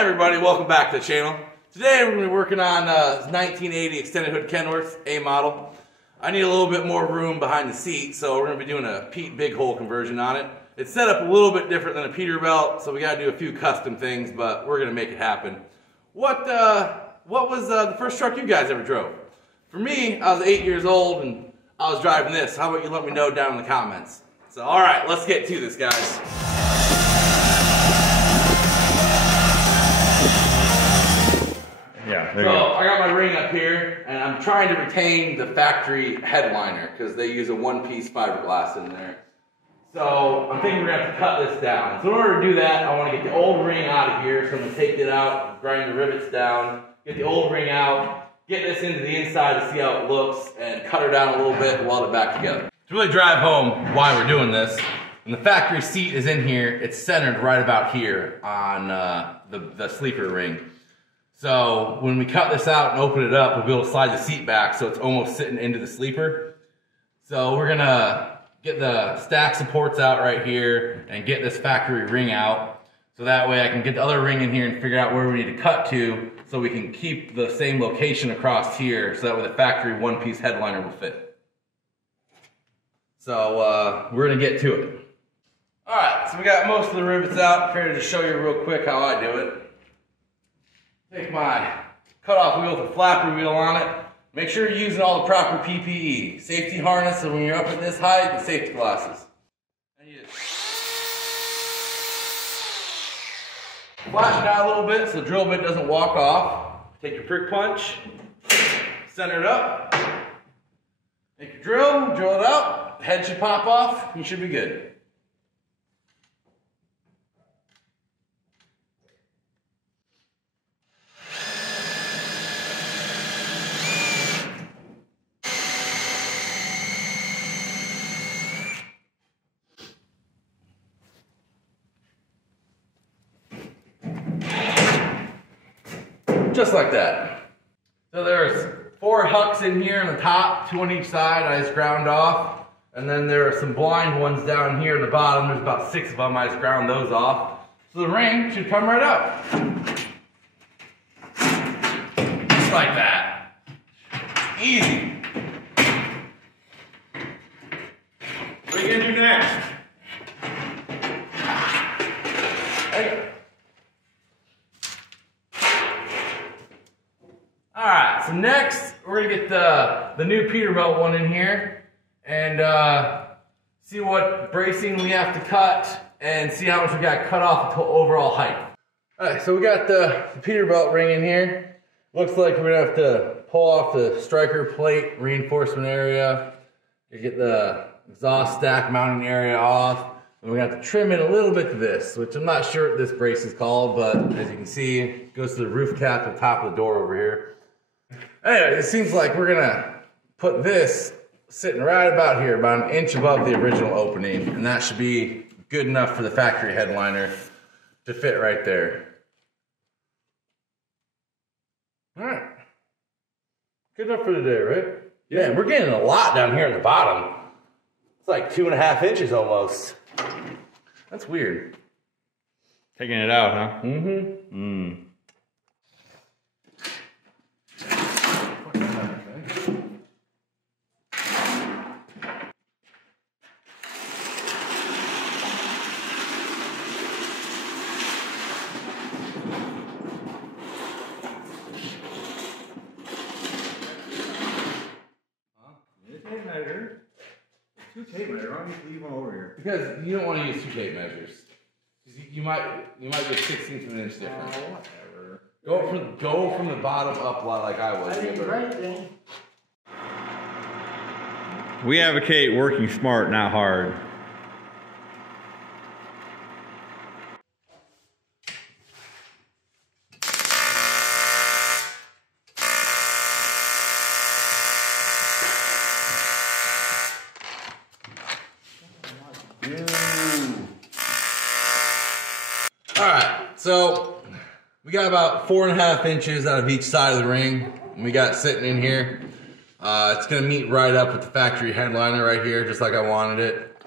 everybody, welcome back to the channel. Today we're going to be working on 1980 extended hood Kenworth A model. I need a little bit more room behind the seat, so we're going to be doing a BIghole conversion on it. It's set up a little bit different than a Peterbilt, so we got to do a few custom things, but we're going to make it happen. What was the first truck you guys ever drove? For me, I was 8 years old and I was driving this. How about you let me know down in the comments? So alright, let's get to this, guys. Yeah, so I got my ring up here, and I'm trying to retain the factory headliner because they use a one-piece fiberglass in there. So I'm thinking we're gonna have to cut this down. So in order to do that, I want to get the old ring out of here. So I'm gonna take it out, grind the rivets down, get the old ring out, get this into the inside to see how it looks, and cut her down a little bit and weld it back together. To really drive home why we're doing this, and the factory seat is in here. It's centered right about here on the sleeper ring. So when we cut this out and open it up, we'll be able to slide the seat back so it's almost sitting into the sleeper. So we're gonna get the stack supports out right here and get this factory ring out. So that way I can get the other ring in here and figure out where we need to cut to so we can keep the same location across here so that way the factory one-piece headliner will fit. So we're gonna get to it. All right, so we got most of the rivets out. I'm here to just show you real quick how I do it. Take my cutoff wheel with a flapper wheel on it. Make sure you're using all the proper PPE. Safety harness, so when you're up at this height, and safety glasses. And you just flatten it out a little bit so the drill bit doesn't walk off. Take your prick punch, center it up. Take your drill it out. The head should pop off, you should be good. Just like that. So there's 4 hucks in here on the top, 2 on each side. I just ground off. And then there are some blind ones down here at the bottom. There's about 6 of them. I just ground those off. So the ring should come right out. Just like that. Easy. What are you gonna do next? Alright, so next we're going to get the new Peterbilt one in here and see what bracing we have to cut and see how much we got cut off the overall height. Alright, so we got the Peterbilt ring in here. Looks like we're going to have to pull off the striker plate reinforcement area, get the exhaust stack mounting area off. And we're going to have to trim it a little bit to this, which I'm not sure what this brace is called, but as you can see, it goes to the roof cap at the top of the door over here. Anyway, it seems like we're gonna put this sitting right about here, about an inch above the original opening, and that should be good enough for the factory headliner to fit right there. All right, good enough for today, right? Yeah, and we're getting a lot down here at the bottom. It's like 2.5 inches almost. That's weird. Taking it out, huh? Mm-hmm. Tape measure. 2 tape measures. Why don't you leave one over here? Because you don't want to use 2 tape measures. You might get 1/16 of an inch difference. Oh, whatever. Go from the bottom up like I was. We advocate working smart, not hard. Alright, so we got about 4.5 inches out of each side of the ring. And we got sitting in here. It's going to meet right up with the factory headliner right here, just like I wanted it.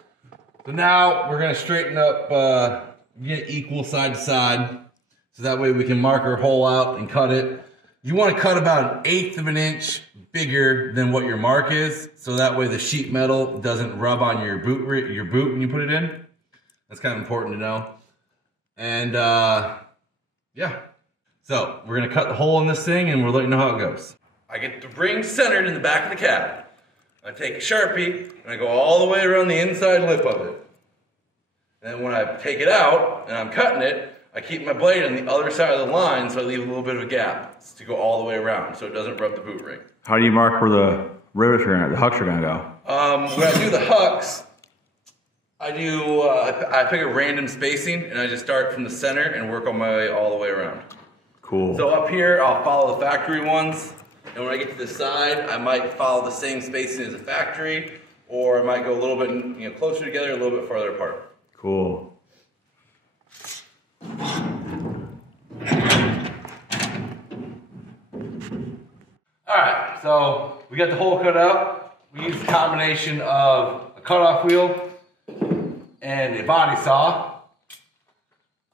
So now we're going to straighten up, get it equal side to side. So that way we can mark our hole out and cut it. You want to cut about 1/8 of an inch bigger than what your mark is. So that way the sheet metal doesn't rub on your boot when you put it in. That's kind of important to know. And yeah. So we're gonna cut the hole in this thing and we'll let you know how it goes. I get the ring centered in the back of the cab. I take a Sharpie and I go all the way around the inside lip of it. And then when I take it out and I'm cutting it, I keep my blade on the other side of the line so I leave a little bit of a gap to go all the way around so it doesn't rub the boot ring. How do you mark where the rivets are the hucks are gonna go? When I do the hucks, I pick a random spacing and I just start from the center and work on my way all the way around. Cool. So up here, I'll follow the factory ones, and when I get to the side, I might follow the same spacing as the factory, or I might go a little bit closer together, a little bit farther apart. Cool. Alright, so we got the hole cut out. We used a combination of a cutoff wheel and a body saw.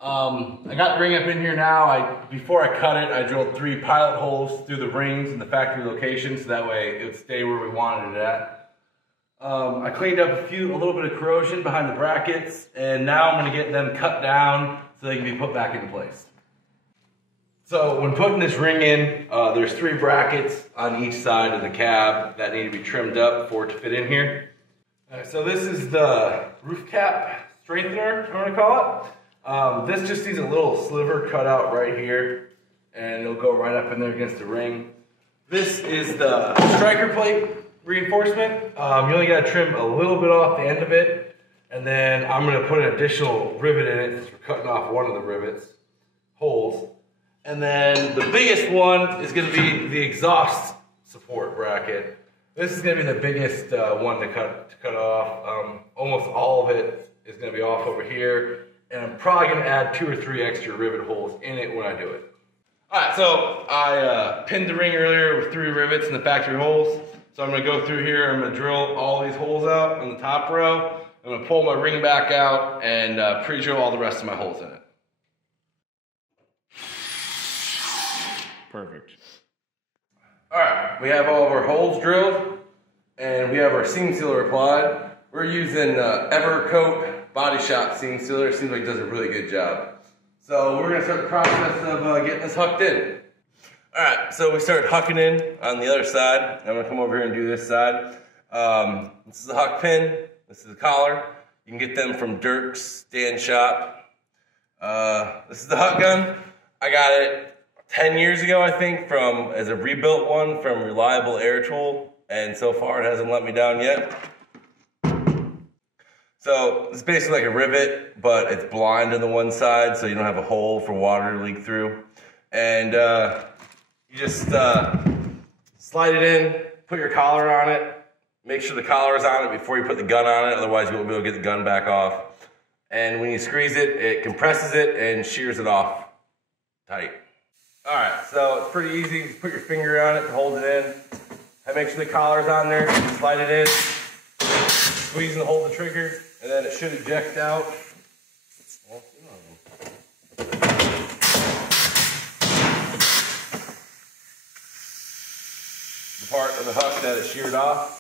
I got the ring up in here now. Before I cut it, I drilled 3 pilot holes through the rings in the factory location, so that way it would stay where we wanted it at. I cleaned up a little bit of corrosion behind the brackets, and now I'm going to get them cut down so they can be put back in place. So when putting this ring in, there's 3 brackets on each side of the cab that need to be trimmed up for it to fit in here. So this is the roof cap strengthener, I'm going to call it. This just needs a little sliver cut out right here, and it'll go right up in there against the ring. This is the striker plate reinforcement. You only got to trim a little bit off the end of it, and then I'm going to put an additional rivet in it since we're cutting off one of the holes. And then the biggest one is going to be the exhaust support bracket. This is going to be the biggest one to cut off. Almost all of it is going to be off over here. And I'm probably going to add 2 or 3 extra rivet holes in it when I do it. Alright, so I pinned the ring earlier with 3 rivets in the factory holes. So I'm going to go through here, I'm going to drill all these holes out on the top row. I'm going to pull my ring back out and pre-drill all the rest of my holes in it. Perfect. Alright, we have all of our holes drilled and we have our seam sealer applied. We're using Evercoat Body Shop seam sealer. Seems like it does a really good job. So we're going to start the process of getting this hucked in. Alright, so we start hucking in on the other side. I'm going to come over here and do this side. This is the huck pin. This is the collar. You can get them from Dirks stand shop. This is the huck gun. I got it 10 years ago, I think, as a rebuilt one from Reliable Air Tool. And so far it hasn't let me down yet. So it's basically like a rivet, but it's blind on the one side, so you don't have a hole for water to leak through. And you just slide it in, put your collar on it, make sure the collar is on it before you put the gun on it, otherwise you won't be able to get the gun back off. And when you squeeze it, it compresses it and shears it off tight. Alright, so it's pretty easy. Just put your finger on it to hold it in. And make sure the collar's on there, slide it in, squeeze and hold the trigger. And then it should eject out. The part of the huck that is sheared off.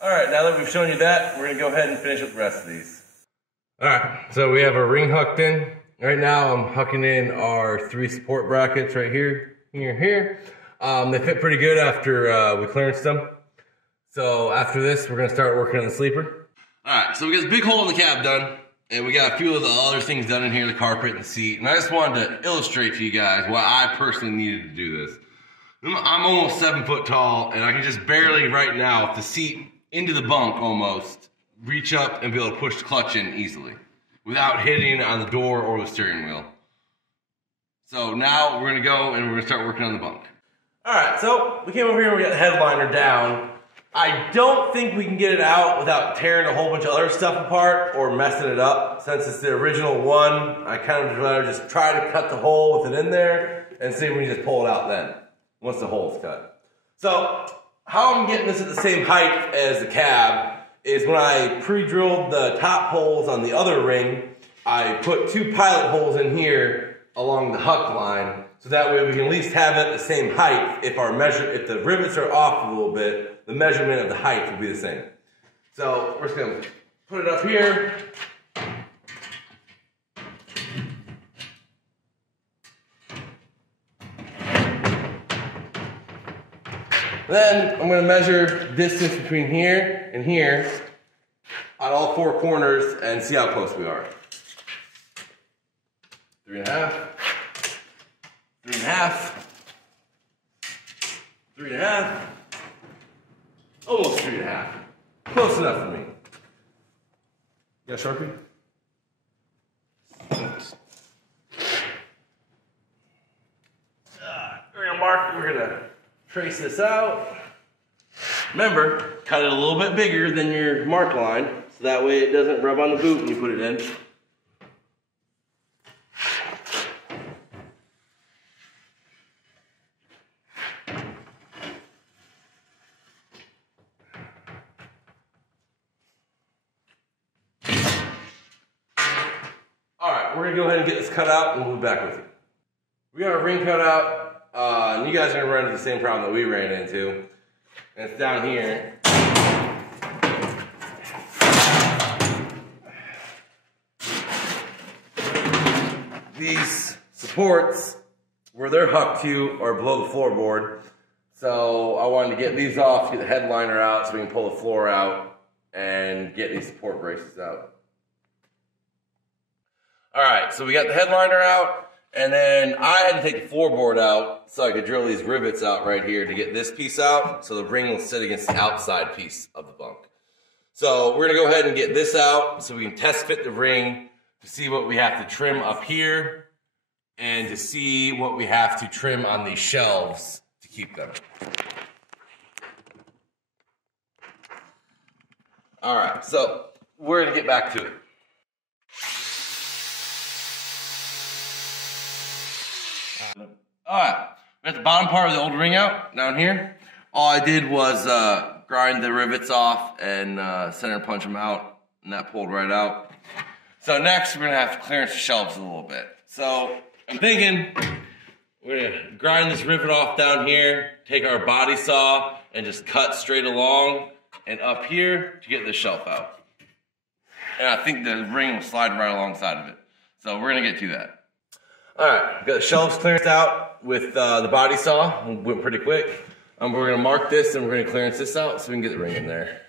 Alright, now that we've shown you that, we're going to go ahead and finish up the rest of these. Alright, so we have our ring hucked in. Right now I'm hucking in our 3 support brackets right here, here. They fit pretty good after we clearanced them. So after this, we're going to start working on the sleeper. Alright, so we got this big hole in the cab done. And we got a few of the other things done in here, the carpet and the seat. And I just wanted to illustrate to you guys why I personally needed to do this. I'm almost 7 foot tall, and I can just barely right now, with the seat into the bunk almost, reach up and be able to push the clutch in easily without hitting on the door or the steering wheel. So now we're going to go and we're going to start working on the bunk. Alright, so we came over here and we got the headliner down. I don't think we can get it out without tearing a whole bunch of other stuff apart or messing it up. Since it's the original one, I kind of rather just try to cut the hole with it in there and see if we can just pull it out then, once the hole's cut. So, how I'm getting this at the same height as the cab is when I pre-drilled the top holes on the other ring, I put 2 pilot holes in here along the huck line, so that way we can at least have it the same height. If the rivets are off a little bit, the measurement of the height will be the same. So we're just gonna put it up here. Then I'm going to measure distance between here and here on all 4 corners and see how close we are. 3.5, 3.5, 3.5, almost 3.5. Close enough for me. You got a Sharpie? We're going to mark, we're going to trace this out. Remember, cut it a little bit bigger than your mark line, so that way it doesn't rub on the boot when you put it in. Alright, we're going to go ahead and get this cut out and we'll be back with you. We got our ring cut out. And you guys are gonna run into the same problem that we ran into. And it's down here. These supports, where they're hucked to, are below the floorboard. So I wanted to get these off, get the headliner out so we can pull the floor out and get these support braces out. Alright, so we got the headliner out. And then I had to take the floorboard out so I could drill these rivets out right here to get this piece out so the ring will sit against the outside piece of the bunk. So we're going to go ahead and get this out so we can test fit the ring to see what we have to trim up here and to see what we have to trim on these shelves to keep them. Alright, so we're going to get back to it. Alright, we got the bottom part of the old ring out down here. All I did was grind the rivets off and center punch them out, and that pulled right out. So next we're going to have to clearance the shelves a little bit. So I'm thinking we're going to grind this rivet off down here, take our body saw and just cut straight along and up here to get this shelf out. And I think the ring will slide right alongside of it. So we're going to get to that. Alright, got the shelves clearanced out with the body saw. It went pretty quick. We're going to mark this and we're going to clearance this out so we can get the ring in there.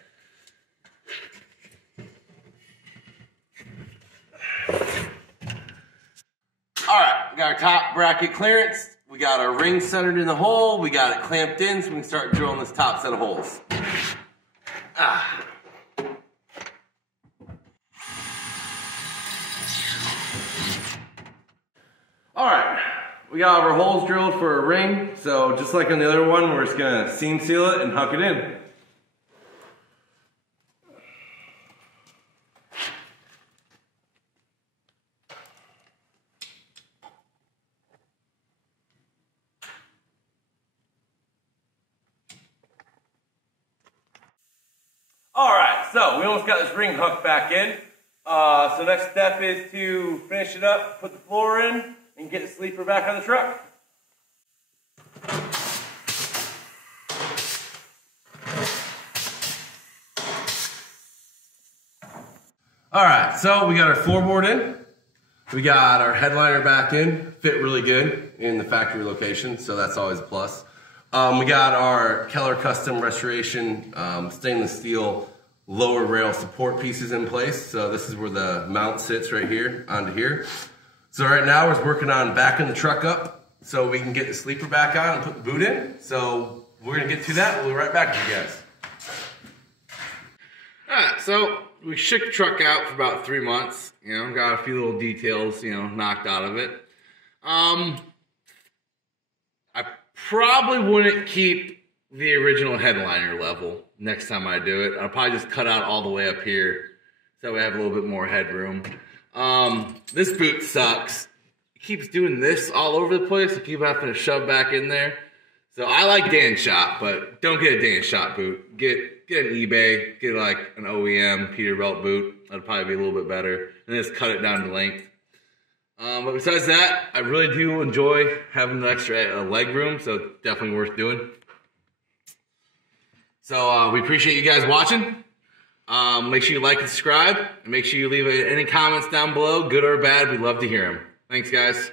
Alright, we got our top bracket clearance. We got our ring centered in the hole. We got it clamped in so we can start drilling this top set of holes. Alright, we got our holes drilled for a ring, so just like on the other one, we're just going to seam seal it and huck it in. Alright, so we almost got this ring hooked back in. So next step is to finish it up, put the floor in, and get the sleeper back on the truck. Alright, so we got our floorboard in. We got our headliner back in. Fit really good in the factory location, so that's always a plus. We got our Keller Custom Restoration stainless steel lower rail support pieces in place. So this is where the mount sits right here onto here. So right now we're working on backing the truck up so we can get the sleeper back on and put the boot in. So we're gonna get to that. We'll be right back to you guys. All right, so we shook the truck out for about 3 months. You know, got a few little details, you know, knocked out of it. I probably wouldn't keep the original headliner level next time I do it. I'll probably just cut out all the way up here so we have a little bit more headroom. This boot sucks. It keeps doing this all over the place. I keep having to shove back in there. So I like Dan Shop, but don't get a Dan Shop boot. Get get an eBay, get like an OEM Peterbilt boot. That'd probably be a little bit better. And just cut it down to length. But besides that, I really do enjoy having the extra leg room, so definitely worth doing. So we appreciate you guys watching. Make sure you like and subscribe. And make sure you leave any comments down below, good or bad. We'd love to hear them. Thanks, guys.